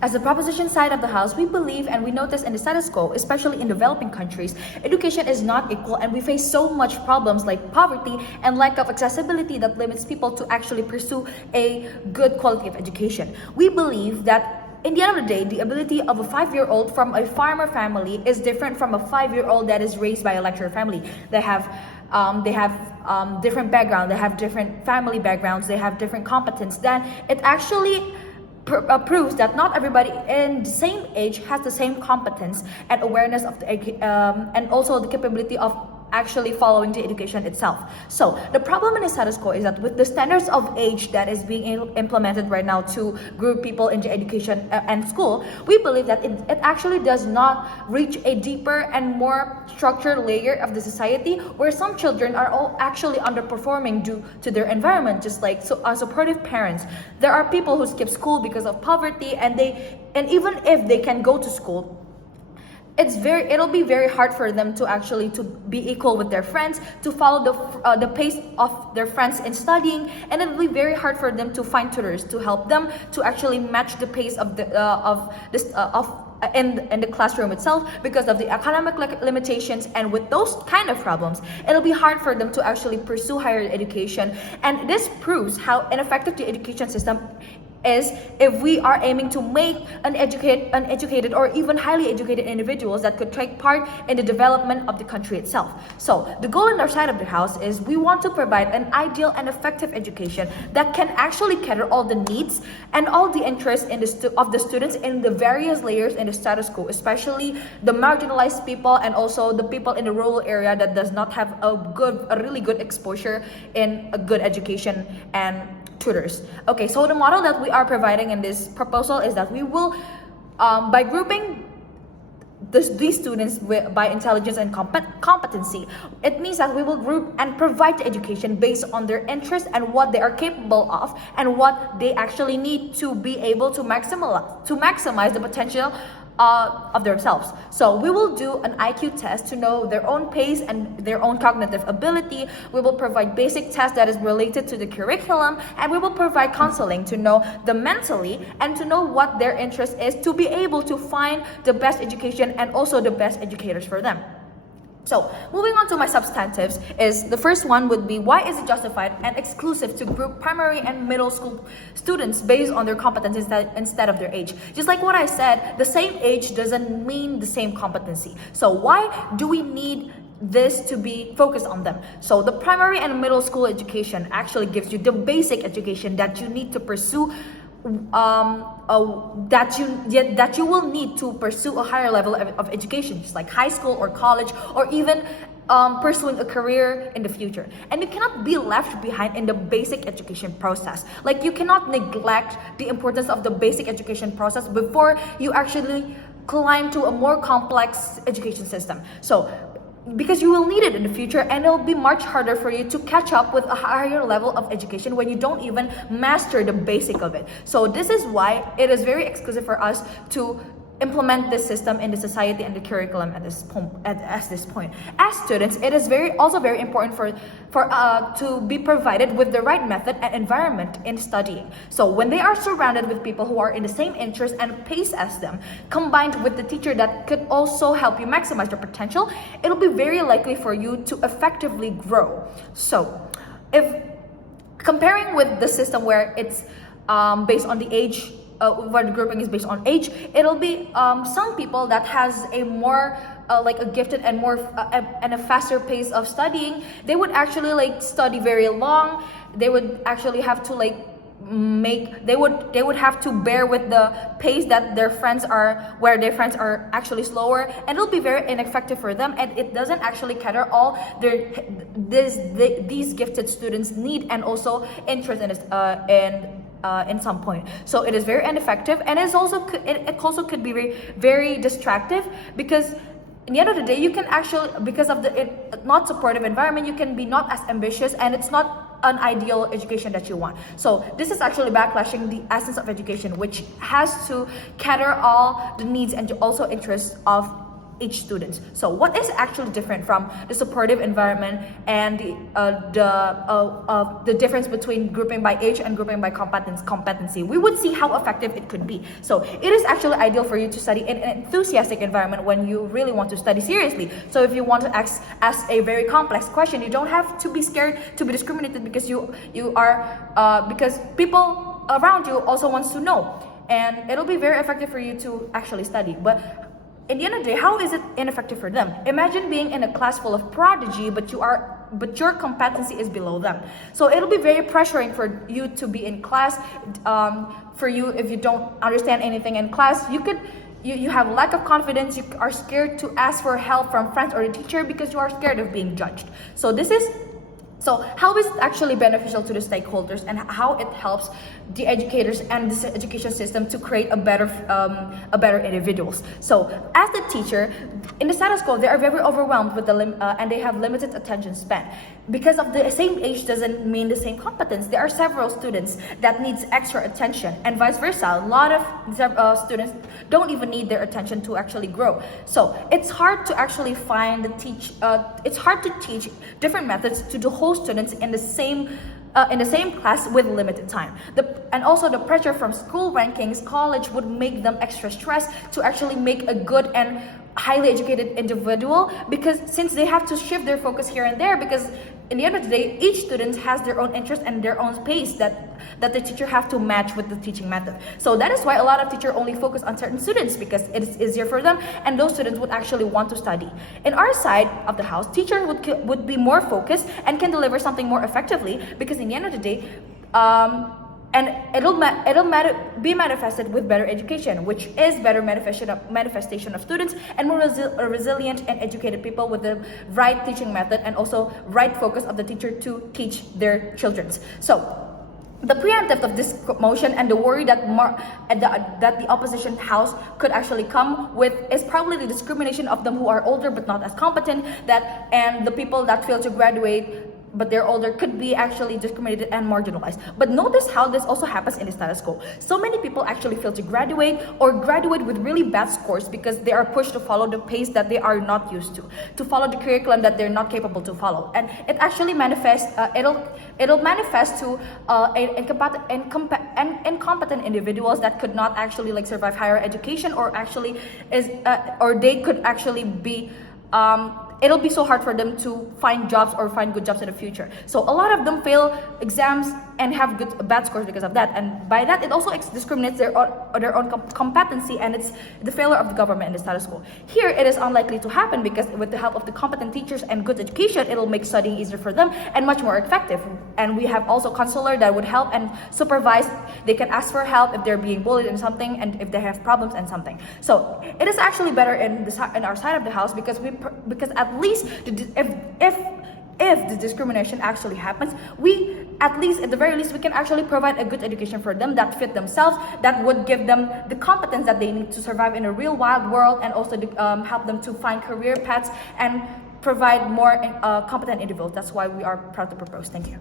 As the proposition side of the house, we believe and we notice in the status quo, especially in developing countries, education is not equal and we face so much problems like poverty and lack of accessibility that limits people to actually pursue a good quality of education. We believe that in the end of the day, the ability of a 5-year-old from a farmer family is different from a 5-year-old that is raised by a lecturer family. They have different background, they have different family backgrounds, they have different competence. Then it actually proves that not everybody in the same age has the same competence and awareness of the and also the capability of actually following the education itself. So the problem in the status quo is that with the standards of age that is being implemented right now to group people into education and school, we believe that it actually does not reach a deeper and more structured layer of the society where some children are all actually underperforming due to their environment, just like supportive parents. There are people who skip school because of poverty, and even if they can go to school, it'll be very hard for them to actually to be equal with their friends, to follow the pace of their friends in studying, and it'll be very hard for them to find tutors to help them to actually match the pace of the in the classroom itself because of the economic limitations. And with those kind of problems, it'll be hard for them to actually pursue higher education. And this proves how ineffective the education system is if we are aiming to make uneducated or even highly educated individuals that could take part in the development of the country itself. So the goal in our side of the house is we want to provide an ideal and effective education that can actually cater all the needs and all the interests of the students in the various layers in the status quo, especially the marginalized people and also the people in the rural area that does not have a really good exposure in a good education and tutors. Okay, so the model that we are providing in this proposal is that we will, by grouping these students by intelligence and competency, it means that we will group and provide the education based on their interests and what they are capable of and what they actually need to be able to maximize the potential of themselves. So we will do an IQ test to know their own pace and their own cognitive ability. We will provide basic tests that is related to the curriculum, and we will provide counseling to know them mentally and to know what their interest is to be able to find the best education and also the best educators for them. So moving on to my substantives, is the first one would be, why is it justified and exclusive to group primary and middle school students based on their competence instead of their age? Just like what I said, the same age doesn't mean the same competency. So why do we need this to be focused on them? So the primary and middle school education actually gives you the basic education that you need to pursue, that you will need to pursue a higher level of education, just like high school or college, or even pursuing a career in the future. And you cannot be left behind in the basic education process. Like, you cannot neglect the importance of the basic education process before you actually climb to a more complex education system. So because you will need it in the future, and it'll be much harder for you to catch up with a higher level of education when you don't even master the basic of it. So this is why it is very exclusive for us to implement this system in the society and the curriculum at this point. As students, it is also very important to be provided with the right method and environment in studying. So when they are surrounded with people who are in the same interest and pace as them, combined with the teacher that could also help you maximize your potential, it'll be very likely for you to effectively grow. So if comparing with the system where it's based on the age, where the grouping is based on age, it'll be some people that has a more like a gifted and more and a faster pace of studying. They would actually like study very long. They would actually have to like they would have to bear with the pace that their friends are, where their friends are actually slower, and it'll be very ineffective for them, and it doesn't actually cater all these gifted students need and also interest in some point. So it is very ineffective, and it also could be very, very distractive, because in the end of the day, you can actually, because of the not supportive environment, you can be not as ambitious, and it's not an ideal education that you want. So this is actually backlashing the essence of education, which has to cater all the needs and also interests of each student. So what is actually different from the supportive environment and the difference between grouping by age and grouping by competency? We would see how effective it could be. So it is actually ideal for you to study in an enthusiastic environment when you really want to study seriously. So if you want to ask a very complex question, you don't have to be scared to be discriminated because because people around you also wants to know, and it'll be very effective for you to actually study. But in the end of the day, how is it ineffective for them? Imagine being in a class full of prodigy, but your competency is below them. So it'll be very pressuring for you to be in class. For you, if you don't understand anything in class, you have lack of confidence. You are scared to ask for help from friends or the teacher because you are scared of being judged. So how is it actually beneficial to the stakeholders, and how it helps the educators and this education system to create a better individuals? So as the teacher, in the status quo, they are very overwhelmed with and they have limited attention span. Because of the same age doesn't mean the same competence. There are several students that needs extra attention, and vice versa. A lot of students don't even need their attention to actually grow. So it's hard to actually it's hard to teach different methods to the whole students in the same class with limited time. And also the pressure from school rankings, college would make them extra stressed to actually make a good and highly educated individual, because since they have to shift their focus here and there, because in the end of the day, each student has their own interest and their own pace that the teacher have to match with the teaching method. So that is why a lot of teachers only focus on certain students, because it is easier for them and those students would actually want to study. In our side of the house, teachers would be more focused and can deliver something more effectively, because in the end of the day, and it'll be manifested with better education, which is better manifestation of students and more resilient and educated people with the right teaching method and also right focus of the teacher to teach their children. So the preemptive of this motion and the worry that the opposition house could actually come with is probably the discrimination of them who are older but not as competent, and the people that fail to graduate but they're older could be actually discriminated and marginalized. But notice how this also happens in the status quo. So many people actually fail to graduate or graduate with really bad scores because they are pushed to follow the pace that they are not used to follow the curriculum that they're not capable to follow. And it actually manifests, it'll manifest to incompetent individuals that could not actually like survive higher education, or actually or they could actually be it'll be so hard for them to find jobs or find good jobs in the future. So a lot of them fail exams and have bad scores because of that, and by that it also discriminates their own competency, and it's the failure of the government and the status quo. Here it is unlikely to happen because with the help of the competent teachers and good education, it'll make studying easier for them and much more effective. And we have also counselor that would help and supervise. They can ask for help if they're being bullied in something and if they have problems and something. So it is actually better in our side of the house, because at least if the discrimination actually happens, we at least at the very least we can actually provide a good education for them that fit themselves, that would give them the competence that they need to survive in a real wild world, and also help them to find career paths and provide more competent individuals. That's why we are proud to propose. Thank you.